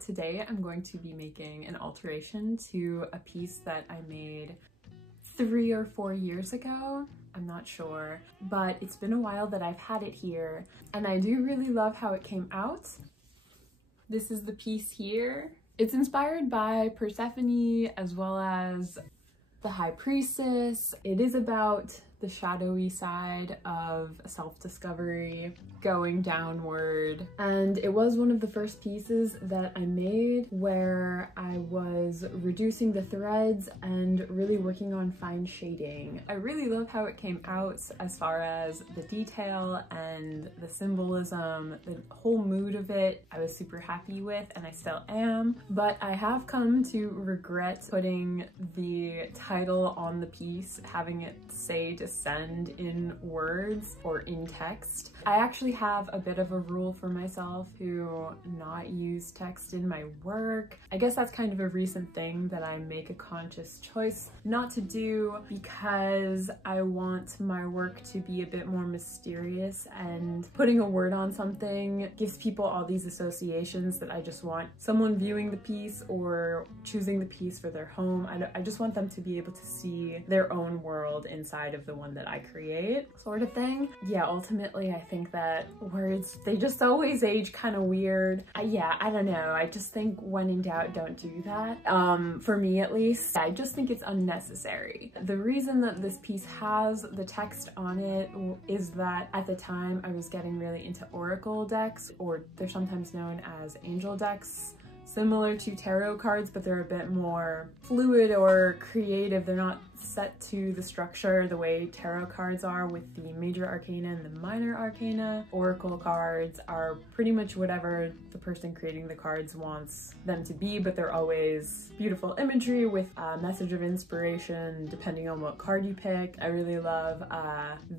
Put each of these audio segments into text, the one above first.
today I'm going to be making an alteration to a piece that I made 3 or 4 years ago. I'm not sure, but it's been a while that I've had it here and I do really love how it came out. This is the piece here. It's inspired by Persephone as well as the High Priestess. It is about the shadowy side of self-discovery, going downward. And it was one of the first pieces that I made where I was reducing the threads and really working on fine shading. I really love how it came out as far as the detail and the symbolism, the whole mood of it. I was super happy with, and I still am, but I have come to regret putting the title on the piece, having it say Descend in words or in text. I actually have a bit of a rule for myself to not use text in my work. I guess that's kind of a recent thing that I make a conscious choice not to do because I want my work to be a bit more mysterious, and putting a word on something gives people all these associations that I just want someone viewing the piece or choosing the piece for their home. I just want them to be able to see their own world inside of the one that I create, sort of thing. Yeah, ultimately I think that words, they just always age kind of weird. Yeah, I don't know. I just think when in doubt, don't do that. For me at least, I just think it's unnecessary. The reason that this piece has the text on it is that at the time I was getting really into oracle decks, or they're sometimes known as angel decks, similar to tarot cards, but they're a bit more fluid or creative. They're not set to the structure the way tarot cards are with the major arcana and the minor arcana. Oracle cards are pretty much whatever the person creating the cards wants them to be, but they're always beautiful imagery with a message of inspiration depending on what card you pick. I really love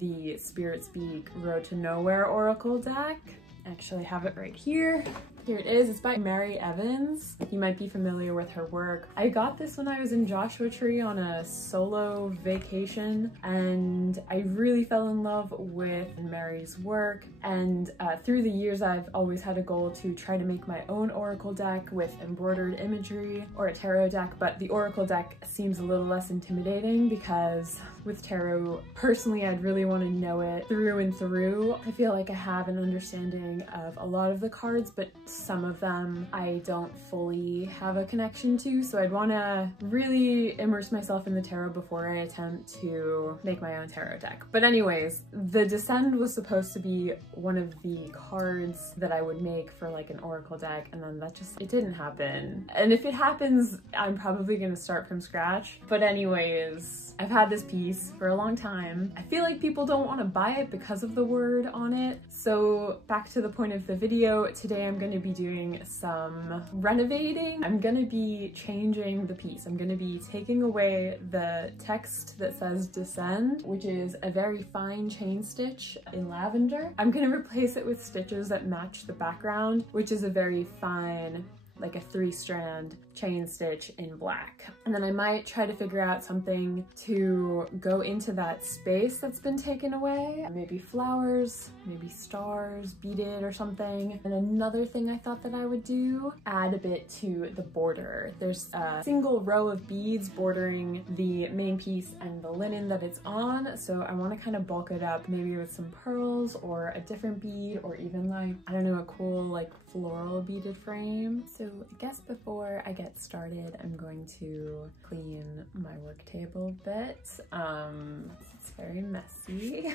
the Spirit Speak Road to Nowhere Oracle deck. I actually have it right here. Here it is. It's by Mary Evans. You might be familiar with her work. I got this when I was in Joshua Tree on a solo vacation, and I really fell in love with Mary's work. And through the years, I've always had a goal to try to make my own oracle deck with embroidered imagery, or a tarot deck, but the oracle deck seems a little less intimidating because with tarot, personally, I'd really want to know it through and through. I feel like I have an understanding of a lot of the cards, but some of them I don't fully have a connection to, so I'd want to really immerse myself in the tarot before I attempt to make my own tarot deck. But anyways, the Descend was supposed to be one of the cards that I would make for like an oracle deck, and then it didn't happen. And if it happens, I'm probably gonna start from scratch. But anyways, I've had this piece for a long time. I feel like people don't want to buy it because of the word on it. So back to the point of the video, today I'm going to be doing some renovating. I'm going to be changing the piece. I'm going to be taking away the text that says Descend, which is a very fine chain stitch in lavender. I'm going to replace it with stitches that match the background, which is a very fine, like a 3-strand chain stitch in black. And then I might try to figure out something to go into that space that's been taken away. Maybe flowers, maybe stars, beaded or something. And another thing I thought that I would do, add a bit to the border. There's a single row of beads bordering the main piece and the linen that it's on. So I want to kind of bulk it up, maybe with some pearls or a different bead, or even like, I don't know, a cool like floral beaded frame. So I guess before I get started, I'm going to clean my work table a bit. It's very messy.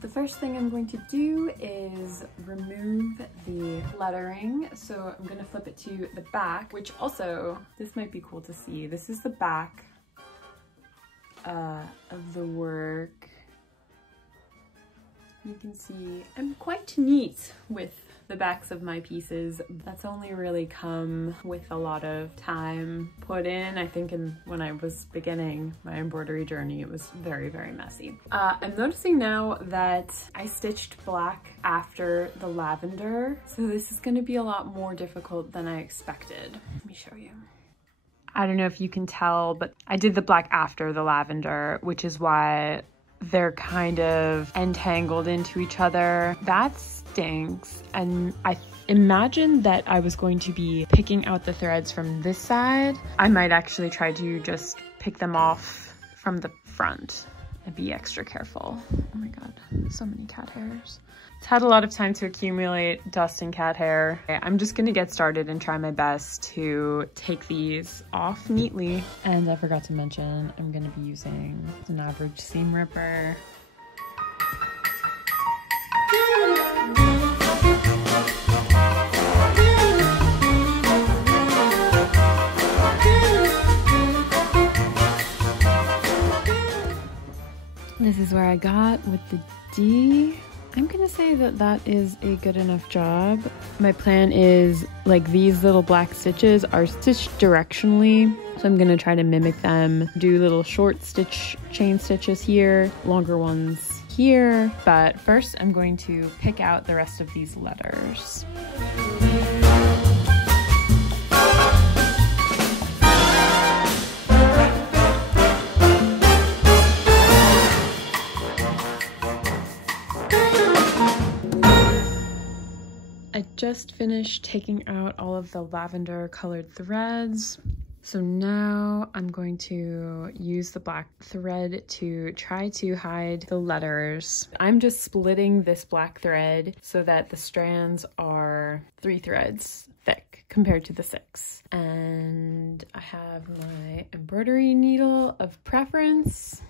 The first thing I'm going to do is remove the lettering. So I'm going to flip it to the back, which also, this might be cool to see. This is the back of the work. You can see I'm quite neat with the backs of my pieces. That's only really come with a lot of time put in. I think when I was beginning my embroidery journey, it was very, very messy. I'm noticing now that I stitched black after the lavender, so this is going to be a lot more difficult than I expected. Let me show you. I don't know if you can tell, but I did the black after the lavender, which is why they're kind of entangled into each other. That stinks. And I imagined that I was going to be picking out the threads from this side. I might actually try to just pick them off from the front and be extra careful. Oh my God, so many cat hairs. It's had a lot of time to accumulate dust and cat hair. I'm just gonna get started and try my best to take these off neatly. And I forgot to mention, I'm gonna be using an average seam ripper. This is where I got with the D. I'm gonna say that that is a good enough job. My plan is, like, these little black stitches are stitched directionally, so I'm gonna try to mimic them, do little short stitch chain stitches here, longer ones here. But first I'm going to pick out the rest of these letters. I just finished taking out all of the lavender colored threads. So now I'm going to use the black thread to try to hide the letters. I'm just splitting this black thread so that the strands are 3 threads thick compared to the 6. And I have my embroidery needle of preference.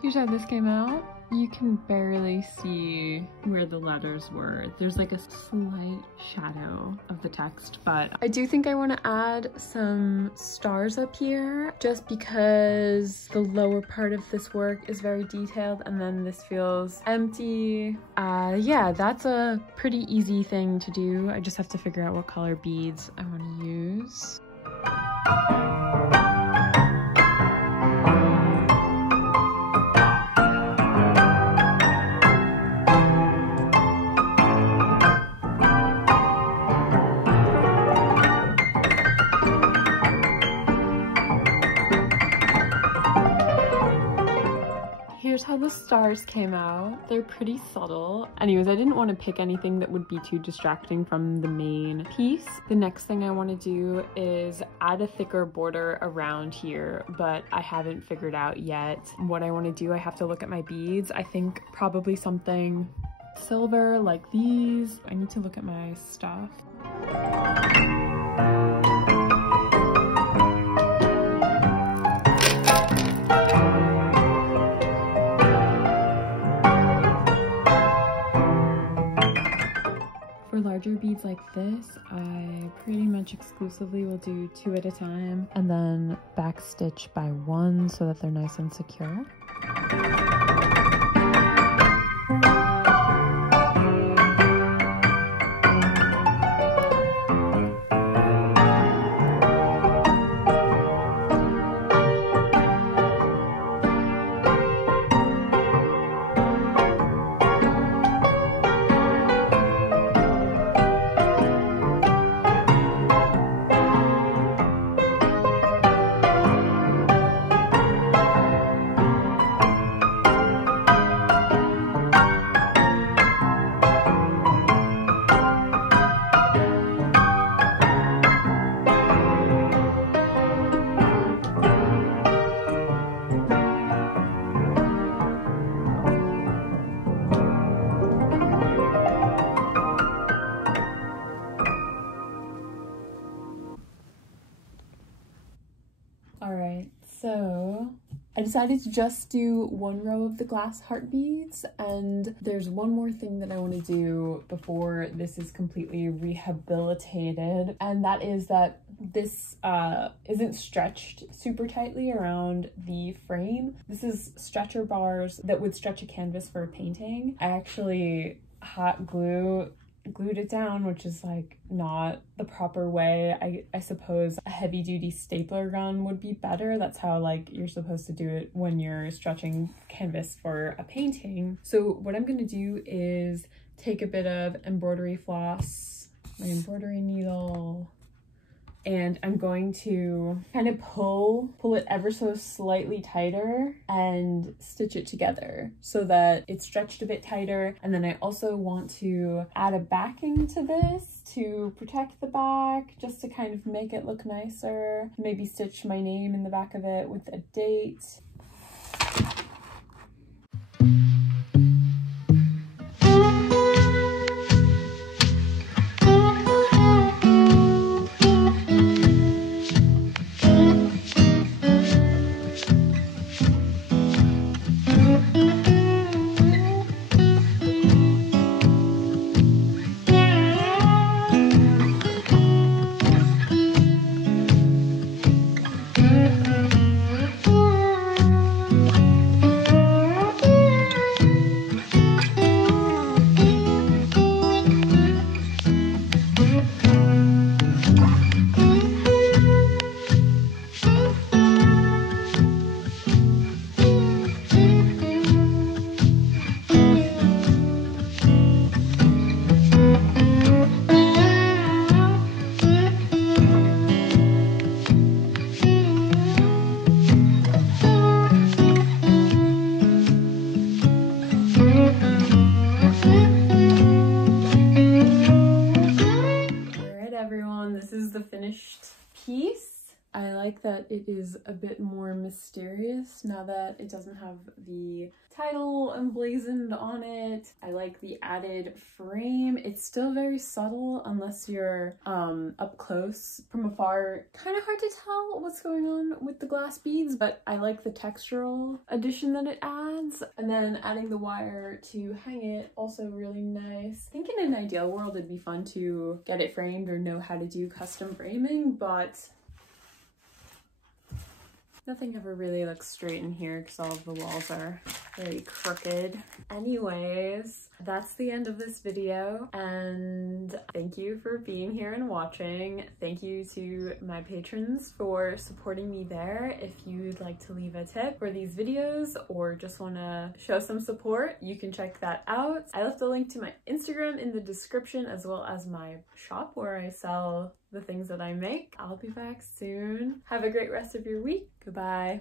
Here's how this came out. You can barely see where the letters were. There's like a slight shadow of the text, but I do think I want to add some stars up here just because the lower part of this work is very detailed and then this feels empty. Yeah, that's a pretty easy thing to do. I just have to figure out what color beads I want to use. Here's how the stars came out. They're pretty subtle. Anyways, I didn't want to pick anything that would be too distracting from the main piece. The next thing I want to do is add a thicker border around here, but I haven't figured out yet what I want to do. I have to look at my beads. I think probably something silver like these. I need to look at my stuff. For larger beads like this, I pretty much exclusively will do 2 at a time and then back stitch by 1 so that they're nice and secure. I decided to just do one row of the glass heart beads, and there's one more thing that I want to do before this is completely rehabilitated, and that is that this isn't stretched super tightly around the frame. This is stretcher bars that would stretch a canvas for a painting. I actually hot glued it down, which is like not the proper way. I suppose a heavy duty stapler gun would be better. That's how like you're supposed to do it when you're stretching canvas for a painting. So what I'm gonna do is take a bit of embroidery floss, my embroidery needle, and I'm going to kind of pull it ever so slightly tighter and stitch it together so that it's stretched a bit tighter. And then I also want to add a backing to this to protect the back, just to kind of make it look nicer. Maybe stitch my name in the back of it with a date. This is the finished piece. I like that it is a bit more mysterious now that it doesn't have the title emblazoned on it. I like the added frame. It's still very subtle unless you're up close. From afar, kind of hard to tell what's going on with the glass beads, but I like the textural addition that it adds. And then adding the wire to hang it, also really nice. I think in an ideal world it'd be fun to get it framed or know how to do custom framing, but nothing ever really looks straight in here because all of the walls are very crooked. Anyways, that's the end of this video, and thank you for being here and watching. Thank you to my patrons for supporting me there. If you'd like to leave a tip for these videos or just want to show some support, you can check that out. I left a link to my Instagram in the description, as well as my shop where I sell the things that I make. I'll be back soon. Have a great rest of your week. Goodbye.